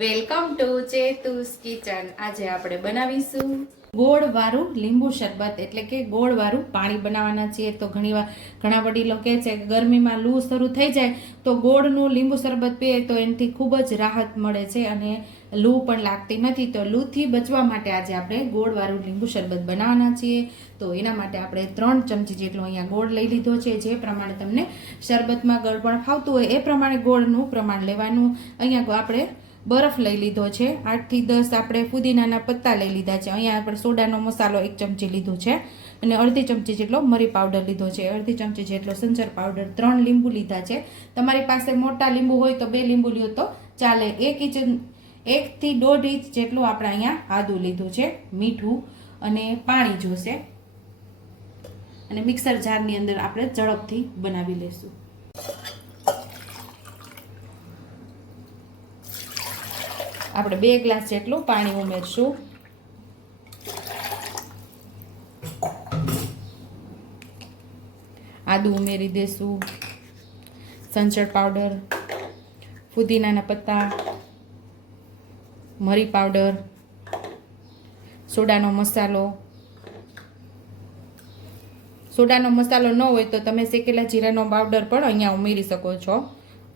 Welcome to ચેતુસ kitchen. આજે આપણે બનાવીશું ગોળવાળું લીંબુ શરબત. એટલે કે ગોળવાળું પાણી બનાવવાના છીએ. તો ઘણી વાર ઘણા વડીલો કહે છે કે ગરમીમાં લૂ શરૂ થઈ જાય તો ગોળનું લીંબુ શરબત પીએ તો એનાથી ખૂબ જ રાહત મળે છે અને લૂ પણ લાગતી નથી. તો લૂથી બચવા માટે આજે આપણે ગોળવાળું લીંબુ શરબત બનાવવાના છીએ. તો એના માટે આપણે ત્રણ ચમચી જેટલો અહીંયા ગોળ લઈ લીધો છે. જે પ્રમાણે તમને શરબતમાં ગળ પણ ફાવતું હોય એ પ્રમાણે ગોળનું પ્રમાણ લેવાનું. અહીંયા આપણે બરફ લઈ લીધો છે. આઠથી દસ આપણે ફુદીનાના પત્તા લઈ લીધા છે. અહીંયા આપણે સોડાનો મસાલો એક ચમચી લીધો છે અને અડધી ચમચી જેટલો મરી પાવડર લીધો છે. અડધી ચમચી જેટલો સંચર પાવડર, ત્રણ લીંબુ લીધા છે. તમારી પાસે મોટા લીંબુ હોય તો બે લીંબુ લ્યો તો ચાલે. એક ઇંચ, એકથી દોઢ ઇંચ જેટલું આપણે અહીંયા આદું લીધું છે. મીઠું અને પાણી જોશે. અને મિક્સર જારની અંદર આપણે ઝડપથી બનાવી લઈશું આપણે બે ગ્લાસ જેટલું પાણી ઉમેરશું. આદું ઉમેરી દેશું. સંચળ પાવડર, ફુદીનાના પત્તા, મરી પાવડર, સોડાનો મસાલો. સોડાનો મસાલો ન હોય તો તમે શેકેલા જીરાનો પાવડર પણ અહીંયા ઉમેરી શકો છો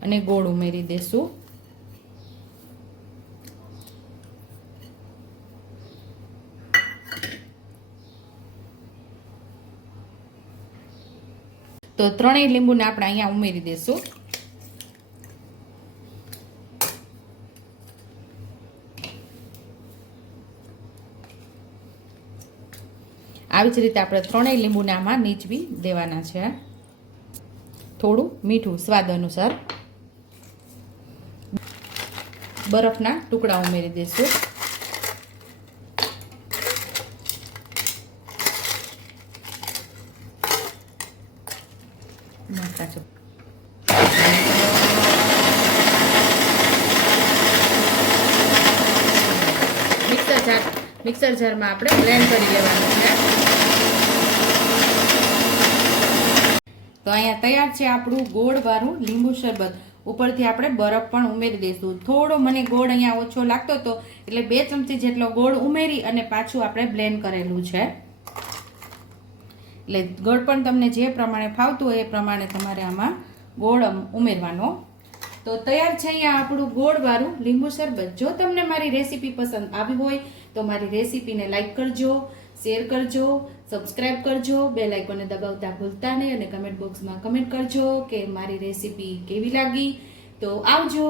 અને ગોળ ઉમેરી દેશું. તો ત્રણેય લીંબુને આપણે અહીંયા ઉમેરી દઈશું આવી જ રીતે આપણે ત્રણેય લીંબુને આમાં નીચવી દેવાના છે. થોડું મીઠું સ્વાદ અનુસાર. બરફના ટુકડા ઉમેરી દઈશું છો મિક્સર જાર મિક્સર જારમાં આપણે બ્લેન્ડ કરી લેવાનું છે. તો અહીંયા તૈયાર છે આપણું ગોળવાળું લીંબુ શરબત. ઉપરથી આપણે બરફ પણ ઉમેરી દઈશું. થોડો મને ગોળ અહીંયા ઓછો લાગતો હતો એટલે બે ચમચી જેટલો ગોળ ઉમેરી અને પાછું આપણે બ્લેન્ડ કરેલું છે. એટલે ગોળ પણ તમને જે પ્રમાણે ફાવતું હોય એ પ્રમાણે તમારે આમાં ગોળ ઉમેરવાનો. તો તૈયાર છે અહીંયા આપણું ગોળવાળું લીંબુ શરબત. જો તમને મારી રેસીપી પસંદ આવી હોય તો મારી રેસીપીને લાઇક કરજો, શેર કરજો સબસ્ક્રાઈબ કરજો બે લાઇકોને દબાવતા ભૂલતા નહીં અને કમેન્ટ બોક્સમાં કમેન્ટ કરજો કે મારી રેસીપી કેવી લાગી. તો આવજો.